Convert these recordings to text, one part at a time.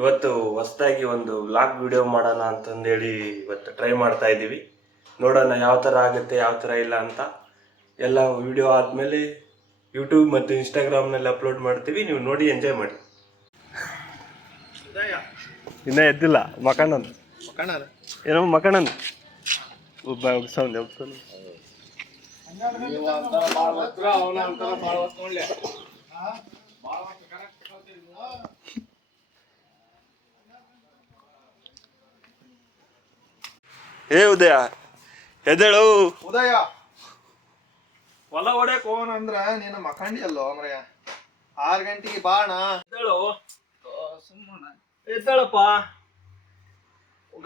ಇವತ್ತು ಹೊಸದಾಗಿ ಒಂದು ವ್ಲಾಗ್ ವಿಡಿಯೋ ಮಾಡೋಣ ಅಂತಂದೇಳಿ ಇವತ್ತು ಟ್ರೈ ಮಾಡ್ತಾ ಇದ್ದೀವಿ. ನೋಡೋಣ ಯಾವ ಥರ ಆಗುತ್ತೆ ಯಾವ ಥರ ಇಲ್ಲ ಅಂತ. ಎಲ್ಲ ವಿಡಿಯೋ ಆದಮೇಲೆ ಯೂಟ್ಯೂಬ್ ಮತ್ತು ಇನ್ಸ್ಟಾಗ್ರಾಮ್ನಲ್ಲಿ ಅಪ್ಲೋಡ್ ಮಾಡ್ತೀವಿ, ನೀವು ನೋಡಿ ಎಂಜಾಯ್ ಮಾಡಿ. ಇನ್ನೂ ಎದ್ದಿಲ್ಲ, ಮಕಣ್ಣನ್ ಏನೋ ಮಕಣ್ಣನ್ ಒಬ್ಬ ಸೌಂಡ್ ಹೋಗ್ತಾನೆ. ಏ ಉದಯ ಎದ್ದೇಳು. ಉದಯ ಹೊಲ ಹೊಡ್ಯಕ್ ಹೋಗೋಣ ಅಂದ್ರ ನೀನು ಮಕ್ಕಂಡಿ ಅಲ್ಲೋ ಮರಯ್ಯ. 6 ಗಂಟೆಗೆ ಬಾಣ ಎದ್ದೇಳು. ಸುಮ್ಮನ ಎದ್ದೇಳಪ್ಪ.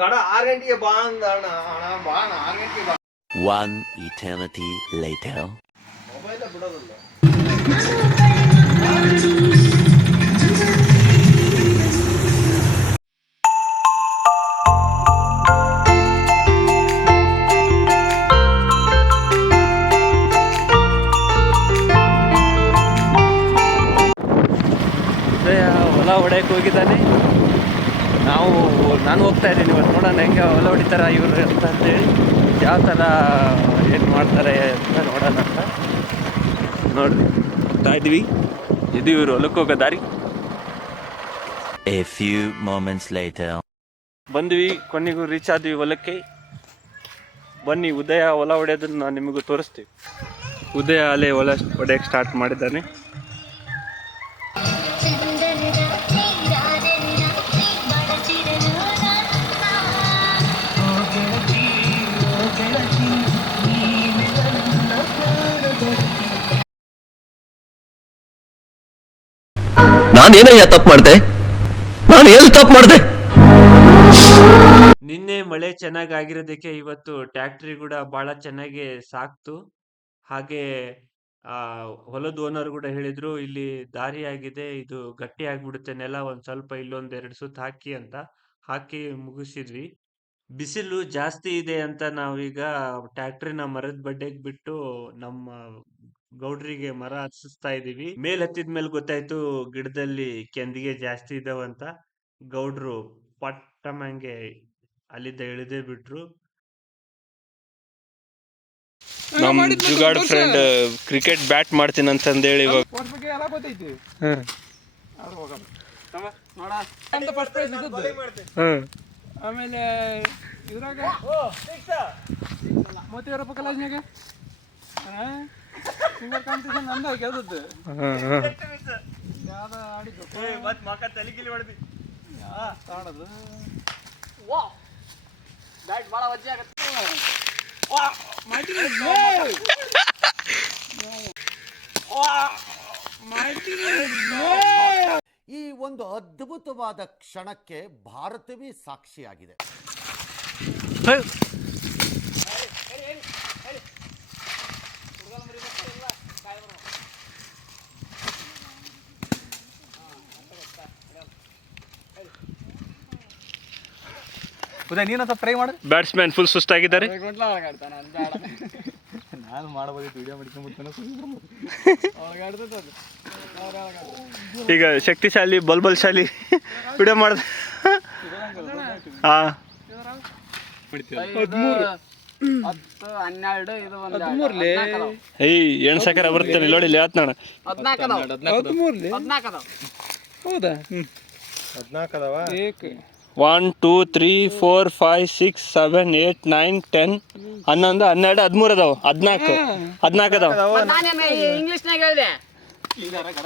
ಗಡ 6 ಗಂಟೆಗೆ ಬಾ ಅಂದ ಅಣ್ಣ. ಬಾಣ 6 ಗಂಟೆಗೆ ಬಾ. One eternity later. ಮೊಬೈಲ್ ಬಿಡೋದಲ್ಲ. ಹೊಲ ಹೊಡೆಯಕ್ಕೆ ಹೋಗಿದ್ದಾನೆ. ನಾನು ಹೋಗ್ತಾ ಇದ್ದೀನಿ ಇವತ್ತು. ನೋಡೋಣ ಹೆಂಗೆ ಹೊಲ ಹೊಡಿತಾರ ಇವರು ಅಂತ ಅಂತೇಳಿ, ಯಾವ ಥರ ಏನು ಮಾಡ್ತಾರೆ ಅಂತ ನೋಡೋಣ ಅಂತ ನೋಡ್ರಿ ಹೋಗ್ತಾ ಇದ್ವಿ. ಇದು ಇವರು ಹೊಲಕ್ಕೆ ಹೋಗೋ ದಾರಿ. A few moments later. ಬಂದ್ವಿ, ಕೊನೆಗೂ ರೀಚ್ ಆದ್ವಿ ಹೊಲಕ್ಕೆ. ಬನ್ನಿ, ಉದಯ ಹೊಲ ಹೊಡೆಯೋದನ್ನು ನಾನು ನಿಮಗೂ ತೋರಿಸ್ತೀವಿ. ಉದಯ ಅಲ್ಲೇ ಹೊಲ ಹೊಡೆಯಕ್ಕೆ ಸ್ಟಾರ್ಟ್ ಮಾಡಿದ್ದಾನೆ. ನಾನೇನಯ್ಯ ತಪ್ಪು ಮಾಡಿದೆ? ನಾನು ಎಲ್ಲಿ ತಪ್ಪು ಮಾಡಿದೆ? ನಿನ್ನೆ ಮಳೆ ಚೆನ್ನಾಗಿ ಆಗಿರೋದಕ್ಕೆ ಇವತ್ತು ಟ್ಯಾಕ್ಟ್ರಿ ಕೂಡ ಬಹಳ ಚೆನ್ನಾಗಿ ಸಾಕ್ತು. ಹಾಗೆ ಹೊಲದ ಓನರ್ ಕೂಡ ಹೇಳಿದ್ರು, ಇಲ್ಲಿ ದಾರಿ ಆಗಿದೆ, ಇದು ಗಟ್ಟಿ ಆಗ್ಬಿಡುತ್ತೆ ನೆಲ, ಒಂದ್ ಸ್ವಲ್ಪ ಇಲ್ಲೊಂದೆರಡು ಸುತ್ತ ಹಾಕಿ ಅಂತ. ಹಾಕಿ ಮುಗಿಸಿದ್ವಿ. ಬಿಸಿಲು ಜಾಸ್ತಿ ಇದೆ ಅಂತ ನಾವೀಗ ಟ್ಯಾಕ್ಟ್ರಿನ ಮರದ ಬಡ್ಡೆಗೆ ಬಿಟ್ಟು ನಮ್ಮ ಗೌಡ್ರಿಗೆ ಮರ ಹತ್ತಿಸ್ತಾ ಇದೀವಿ. ಮೇಲ್ ಹತ್ತಿದ ಮೇಲೆ ಗೊತ್ತಾಯ್ತು ಗಿಡದಲ್ಲಿ ಕೆಂದಿಗೆ ಜಾಸ್ತಿ ಇದಾವಂತ. ಗೌಡ್ರು ಪಟ್ಟಮಂಗೆ ಅಲ್ಲಿದ್ದ ಇಳಿದೇ ಬಿಟ್ರು. ನಮ್ ಜುಗಾಡ್ ಫ್ರೆಂಡ್ ಕ್ರಿಕೆಟ್ ಬ್ಯಾಟ್ ಮಾಡ್ತೀನಿ ಅಂತಂದೇಳಿ ಇವಾಗ ಆಮೇಲೆ ಇದ್ರಾಗ ಮೋತಿಯವರಪ್ಪ ಕಾಲೇಜ್ನಾಗ ಸಿಂಗರ್ ಕಾಂಪಿಟೇಷನ್ ನಂದ ಗೆದ್ದದ್ದು. ಯಾವ್ದ ಆಡಿದ್ದು ಆಡೋದು ಬ್ಯಾಟ್ ಭಾಳ ವಜ್ಜೆ ಆಗತ್ತೆ. ಈ ಒಂದು ಅದ್ಭುತವಾದ ಕ್ಷಣಕ್ಕೆ ಭಾರತವೇ ಸಾಕ್ಷಿಯಾಗಿದೆ. ನೀನು ಟ್ರೈ ಮಾಡು. ಬ್ಯಾಟ್ಸ್ಮನ್ ಫುಲ್ ಸುಸ್ತಾಗಿದ್ದಾರೆ. ನಾನು ಮಾಡಬಹುದು, ವಿಡಿಯೋ ಮಾಡ್ಕೊಂಡ್ಬಿಡ್ತಾನೆ. ಈಗ ಶಕ್ತಿಶಾಲಿ ಬಲ್ಬಲ್ಶಾಲಿ ವಿಡಿಯೋ ಮಾಡ್ದ. ಹಾ 12 ಇದು 13 ಏಯ್ ಎಣ್ಸಕರ ಬರ್ತೇನೆ ನೋಡಿ ಇಲ್ಲಿ ಆತ್ ನೋಡ. 14 ಹೌದಾ? 14 ಅದಾವ. 1 2 3 4 5 6 7 8 9 10 11 12 13 ಅದಾವ. 14 ಅದಾವ. ನಾನೇನು ಇಂಗ್ಲೀಷ್ನಾಗ ಹೇಳಿದೆ.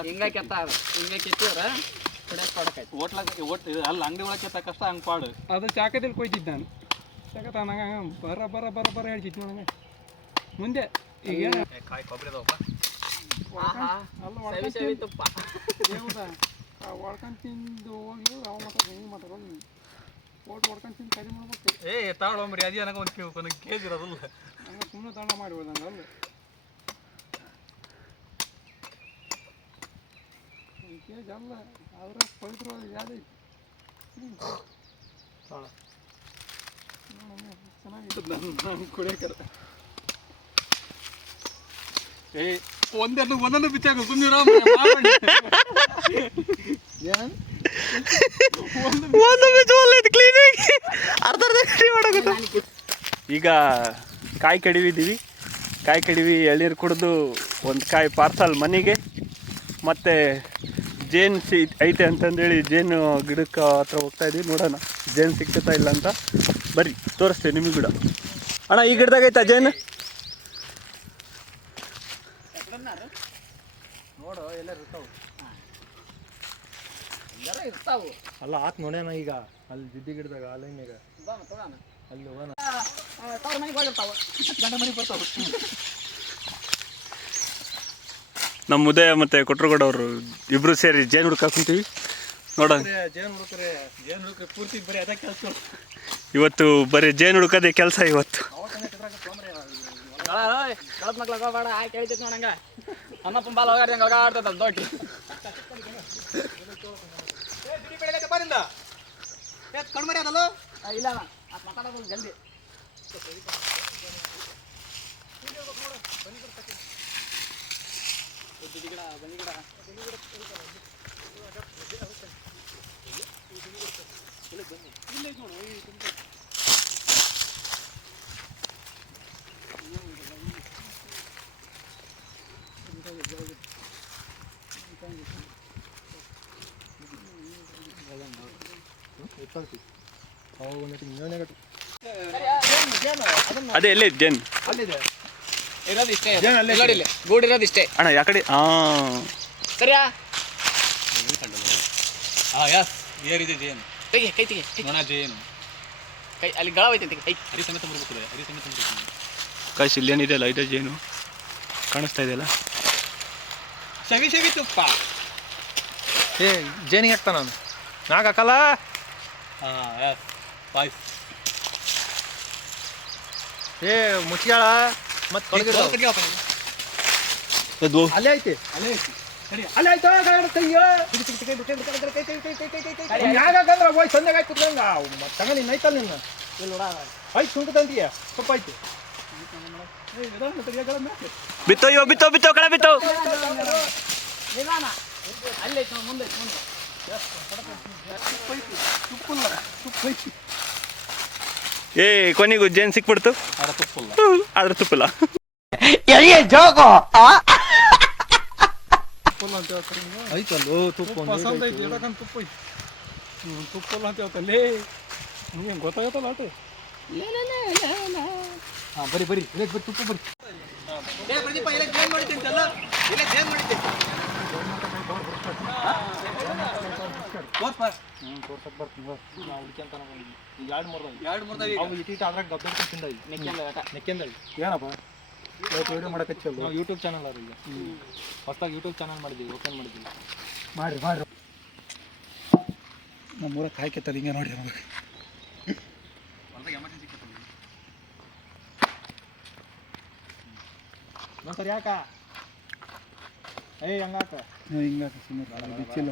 ಹಿಂಗ ಕೆತ್ತಾರ, ಹಿಂಗ ಕೆತ್ತಿದ್ರ ಅಲ್ಲಿ ಅಂಗಡಿ ಒಳಗೆ ಕೆತ್ತ ಕಷ್ಟ ಹಂಗೆ ಪಾಡು. ಅದು ಚಾಕದಲ್ಲಿ ಕೊಯ್ತಿದ್ದ ನಾನು. ಚಾಕತ್ತ ನಂಗೆ ಬರ ಬರ ಬರ ಬರ ಹೇಳ್ತಿತ್ತು ನನಗೆ. ಮುಂದೆ ಈಗ ಕಾಯಿ ಕೊಬ್ಬರಿ ಅದಾವಪ್ಪ. ಹೊಡ್ಕೊಂಡು ತಿಂದು ಹೋಗಿ ಅವ ಮಾತಾಡೋದು ಹಿಂಗೆ ಮಾತಾಡೋದು. ಓಟ್ ಹೊಡ್ಕೊಂಡು ತಿಂದು ಕಡಿ ಮಾಡ್ಬೇಕು. ತಾಳೊಂಬ್ರಿ ಅದೇ ನನಗೆ ಒಂದು ಕೇಜ್ ಇರೋದಿಲ್ಲ. ಹಂಗೆ ಸುಮ್ಮನೆ ದಂಡ ಮಾಡಿ ಹೋದಂಗೆ ಅಲ್ಲ. ಒಂದು ಕೇಜ್ ಅಲ್ಲ, ಆದ್ರೆ ಪವಿತ್ರ ಯಾವ್ದೈತಿ ಚೆನ್ನಾಗಿ ಕುಡಿಯಕರ. ಒಂದೊಂದು ಬಿಚ್ಚಾಕ ಸುಮ್ಮನೆ ಈಗ ಕಾಯಿ ಕಡಿವಿದ್ದೀವಿ. ಕಾಯಿ ಕಡಿವಿ ಎಳ್ನೀರು ಕುಡಿದು ಒಂದು ಕಾಯಿ ಪಾರ್ಸಲ್ ಮನೆಗೆ. ಮತ್ತು ಜೇನು ಐತೆ ಅಂತಂದೇಳಿ ಜೇನು ಗಿಡಕ್ಕೆ ಹತ್ರ ಹೋಗ್ತಾ ಇದ್ದೀವಿ. ನೋಡೋಣ ಜೇನು ಸಿಗ್ತೈತಾ ಇಲ್ಲ ಅಂತ. ಬರ್ರಿ ತೋರಿಸ್ತೇವೆ ನಿಮಗೆ ಗಿಡ. ಅಣ್ಣ ಈ ಗಿಡದಾಗ ಐತಾ ಜೇನು? ನೋಡು ಎಲ್ಲರೂ ಇರ್ತಾವು ಅಲ್ಲ ಆತ್ ನೋಡ್ಯಾನ ಈಗ ಅಲ್ಲಿ ಜಿದ್ದಿ ಗಿಡದಾಗ ಆಲೈನ್ಯಾಗ ಅಲ್ಲಿ ಹೋಗೋಣ. ನಮ್ಮ ಉದಯ ಮತ್ತು ಕೊಟ್ರಗೌಡ ಅವರು ಇಬ್ಬರು ಸೇರಿ ಜೇನು ಹುಡ್ಕಾಕ್ ಕುಂತೀವಿ. ನೋಡೋಣ ಜೇನು ಹುಡುಕ್ರೆ ಪೂರ್ತಿ ಬರೀ ಅದ ಕೆಲಸ. ಇವತ್ತು ಬರೀ ಜೇನು ಹುಡ್ಕೋದೇ ಕೆಲಸ ಇವತ್ತು. ಅದೇ ಎಲ್ಲಿ ಜೇನು ಗೂಡಿರೋದು ಇಷ್ಟೇ ಅಣ್ಣ ಯಾಕಡೆ? ಸರಿಯಾ? ಏರಿದೆ ಜೇನು ತೆಗಿ ಕೈ ತೆಗಿ ನೋಣ ಜೇನು ಕೈ ಅಲ್ಲಿ ಗಳ ಹೋಯ್ತಂತೆ ಕೈ ಹರಿ ಸಮೇತ ಮುರ್ಬೇಕು. ಹರಿ ಸಮೇತ ಕಾಯ್ಸ್ ಇಲ್ಲೇನಿದೆ ಅಲ್ಲ ಇದೆ ಜೇನು ಕಾಣಿಸ್ತಾ ಇದೆಯಲ್ಲ. ಶವಿ ತುಪ್ಪ ಜೇನಿಗೆ ಹಾಕ್ತಾನ ನಾನು ನಾಗ ಹಾಕಲ್ಲ. ಮುಚ್ಚಾಳ ಮತ್ತೆ ಅಲ್ಲೇ ಐತಿ ಅಲ್ಲೇ ಐತಿ ಅಲ್ಲೇ ಆಯ್ತು. ಯಾಕಂದ್ರೆ ಹೋಯ್ ಸಂಜೆಗೆ ಆಯ್ತು ಕುತ್ಕಂಗ ತಗ ನಿನ್ನ ಐತಲ್ಲ ನಿನ್ನ ಆಯ್ತು ಸುಂಟದಂತೀಯ ಸ್ವಲ್ಪ ಐತಿ. ಬಿತ್ತೋ ಇವ ಬಿತ್ತೋ ಬಿತ್ತೋ ಕಡೆ ಬಿತ್ತೋ. ಏ ಕೊನೆಗೂ ಜೇನು ಸಿಕ್ಬಿಡ್ತು. ಆದ್ರೆ ತುಪ್ಪಲ್ಲ. ಐತಲ್ಲೋ ತುಪ್ಪ ತುಪ್ಪಲ್ಲ ಅಂತ ಹೇಳ್ತಲ್ಲೇ ನಿಮಗೆ ಗೊತ್ತಾಗತ್ತಲ್ಲ ಆಟ. ಬರಿ ಬರಿ ಬರಿ ತುಪ್ಪ ಬರಿ. ನಾವು ಯೂಟ್ಯೂಬ್ ಚಾನಲ್ ಅವ್ರ ಈಗ ಹೊಸದಾಗಿ ಯೂಟ್ಯೂಬ್ ಚಾನಲ್ ಮಾಡಿದ್ದೀವಿ, ಓಪನ್ ಮಾಡಿದ್ದೀವಿ. ಮಾಡ್ರಿ ಮಾಡ್ರಿ. ನಮ್ಮೂರ ಕಾಯ್ಕೆತ್ತದ ಹಿಂಗೆ ನೋಡಿ ನಮಗೆ ಸರಿ ಯಾಕ ಹಂಗಾಕ ಹಿಂಗಾಕ ಬಿಚ್ಚಿಲ್ಲ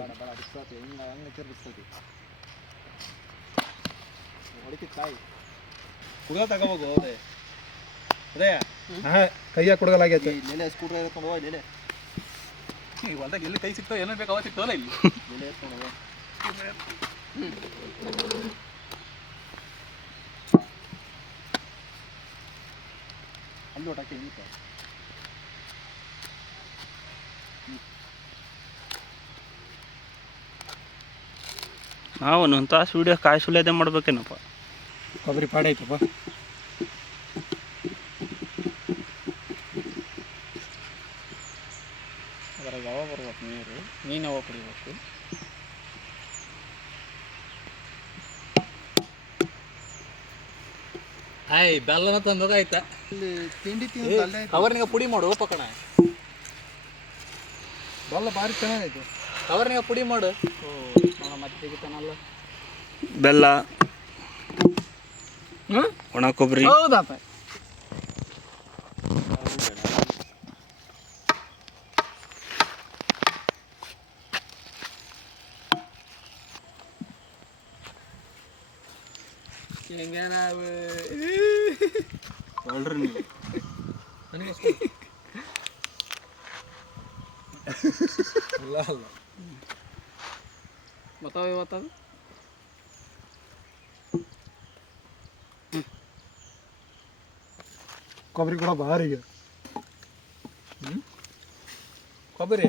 ಹೊಡಿತಿ ಕಾಯಿ ಕುಡ ತಗೋಬೇಕು. ಹೌದೇ ಅದೇ ಕೈಯಾಗ ಕುಡ್ಗಲಾಗೈತೆ. ನೆಲೆ ಸ್ಕೂಟ್ರ್ ಎತ್ಕೊಂಡು ಹೋಗಿ ನೆಲೆ ಹೊಲ್ದಾಗ ಎಲ್ಲಿ ಕೈ ಸಿಗ್ತಾವೆ ಏನೋ ಬೇಕು ಅವತ್ತು ಸಿಗ್ತಾವಲ್ಲ ಇಲ್ಲಿ ನೆಲೆ ಎತ್ಕೊಂಡು ಹೋಗ. ಅಲ್ಲಿ ಒಟ್ಟಾಕೆ ಹಿಂಗಿತ್ತ ನಾವು ಒಂದೊಂದು ತಾಸು ವಿಡಿಯೋ ಕಾಯಿ ಸುಲಿಯೋದೇ ಮಾಡ್ಬೇಕೇನಪ್ಪ. ಕೊಬ್ಬರಿ ಪಾಡ ಐತಪ್ಪ. ಅದ್ರಾಗ ಯಾವಾಗ ಬರ್ಬೇಕು ನೀರು ಯಾವಾಗ ಕುಡಿಬೇಕು. ಬೆಲ್ಲನ ತಂದೋಗಾಯ್ತಾ ಇಲ್ಲಿ ತಿಂಡಿ ಕವರ್ನಿಗೆ ಪುಡಿ ಮಾಡು ಪಕ್ಕಣ. ಬೆಲ್ಲ ಭಾರಿ ಚೆನ್ನಾಗೈತೆ. ಕವರ್ನಿಗೆ ಪುಡಿ ಮಾಡು. ಮತ್ತೆ ತೆಗಿತಾನಲ್ಲ ಬೆಲ್ಲ ಒಣ ಕೊಬ್ಬರಿ. ಹೌದಪ್ಪ. ಹೆಂಗೆ ನಾವು ಹೇಳ್ರಿ ನೀವು ನನಗೆ ಅಲ್ಲ ಅಲ್ಲ बताओ ಇವತ್ತದು ಕೊಬ್ಬರಿ ಕೂಡ ಬಾರಿಗೆ ಕೊಬ್ಬರಿ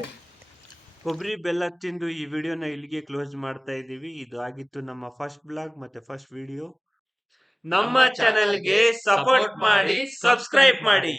ಕೊಬ್ಬರಿ ಬೆಲ್ಲ ತಿಂದು ಈ ವಿಡಿಯೋನ ಇಲ್ಲಿಗೆ ಕ್ಲೋಸ್ ಮಾಡ್ತಾ ಇದ್ದೀವಿ. ಇದು ಆಗಿತ್ತು ನಮ್ಮ ಫಸ್ಟ್ ಬ್ಲಾಗ್ ಮತ್ತೆ ಫಸ್ಟ್ ವಿಡಿಯೋ. ನಮ್ಮ ಚಾನೆಲ್ಗೆ ಸಪೋರ್ಟ್ ಮಾಡಿ, ಸಬ್ಸ್ಕ್ರೈಬ್ ಮಾಡಿ.